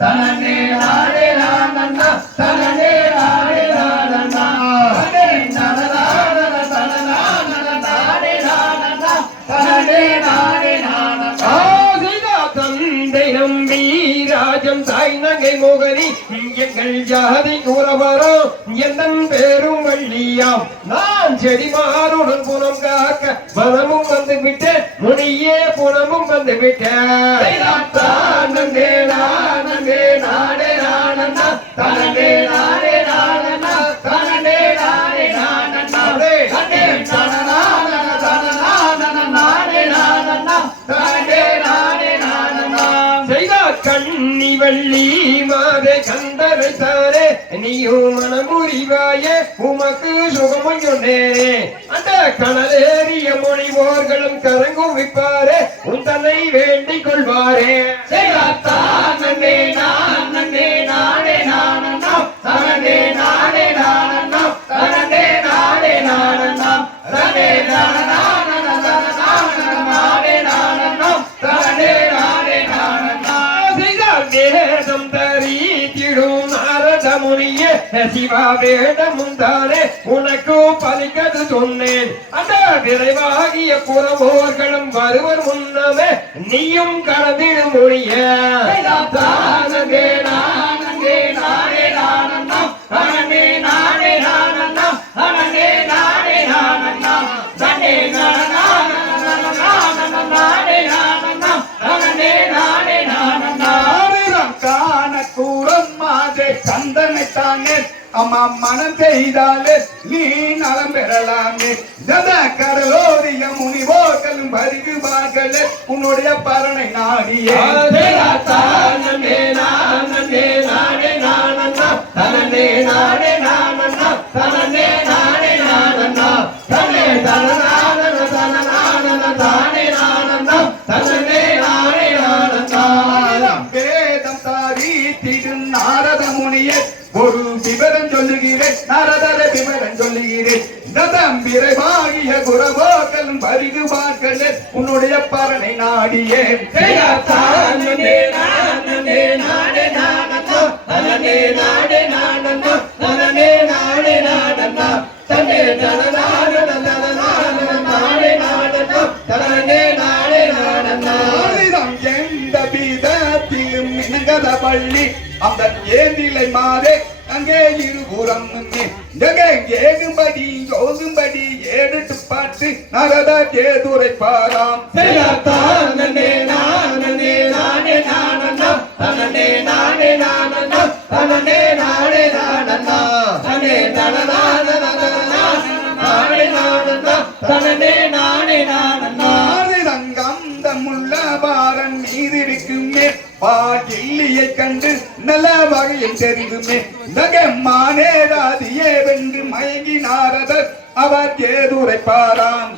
தனனே நானே நானண்ணா. தனனே நானே நானண்ணா. தனனே நானே நானே நானண்ணா. தனனே நானே நானண்ணா. ஆசிதா தந்தை நம்பி தாய் நங்கை மோகரி. எங்கள் ஜாதி உறவரம் எந்தன் பேரும் வள்ளியாம். நான் செடி மாறுடன் காக்க வந்து விட்டேன் முனியே புனமும் வந்து விட்டேன் கண்ணி வள்ளி மாதே கந்தரை தாரே நீயும் மனமுறிவாய உமக்கு சுகமும் சொன்னேனே. அந்த கனலேறிய மொழிவோர்களும் கரங்கும் விப்பாரே உன் தன்னை வேண்டிக் கொள்வாரே. நாரத சிவா வேதமும் தானே உனக்கு பலிக்கது சொன்னேன். அந்த விரைவாகிய புறவோர்களும் வருவர் முன்னமே நீயும் கடந்திடும் மொழிய தனனே கேட்டானே அம்மா மனம் செய்தாலே நீ நலம் பெறலாமே. ஜத கடலோரிய முனிவோர்களும் வருகுவார்களே. உன்னுடைய பரணை நாடியே நானே நானே சொல்லுகிறேன் நாரதர விவரம் சொல்லுகிறேன் நதம் விரைவாகிய குரவோக்களும் வருகுவார்களே உன்னுடைய பரணை நாடியே நானே நானண்ணா தனனே நானே நானண்ணா தனனே நானே நானண்ணா தனே எந்த பீதத்திலும் இணங்கத பள்ளி. அந்த ஏந்திலை மாறே. அங்கே இருபுறம் ஏகும்படி யோகும்படி ஏடுட்டு பாட்டு நரத கேதுரை பாராம். பாட்டில்லியை கண்டு நல்ல வகையில் தெரிந்துமே. நகமானேதாதியே வென்று மயங்கி நாரதர் அவர் ஏதுரை பாராம்.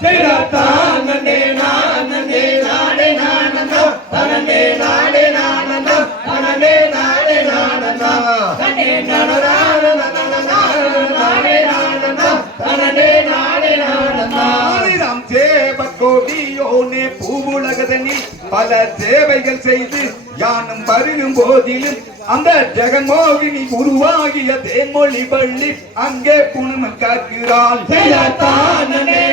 தனனே நானே பல சேவைகள் செய்து யானும் வருகும் போதிலும் அந்த ஜெகன்மோகினி உருவாகிய தேன்மொழி பள்ளி அங்கே புணும காக்கிறாள் தனனே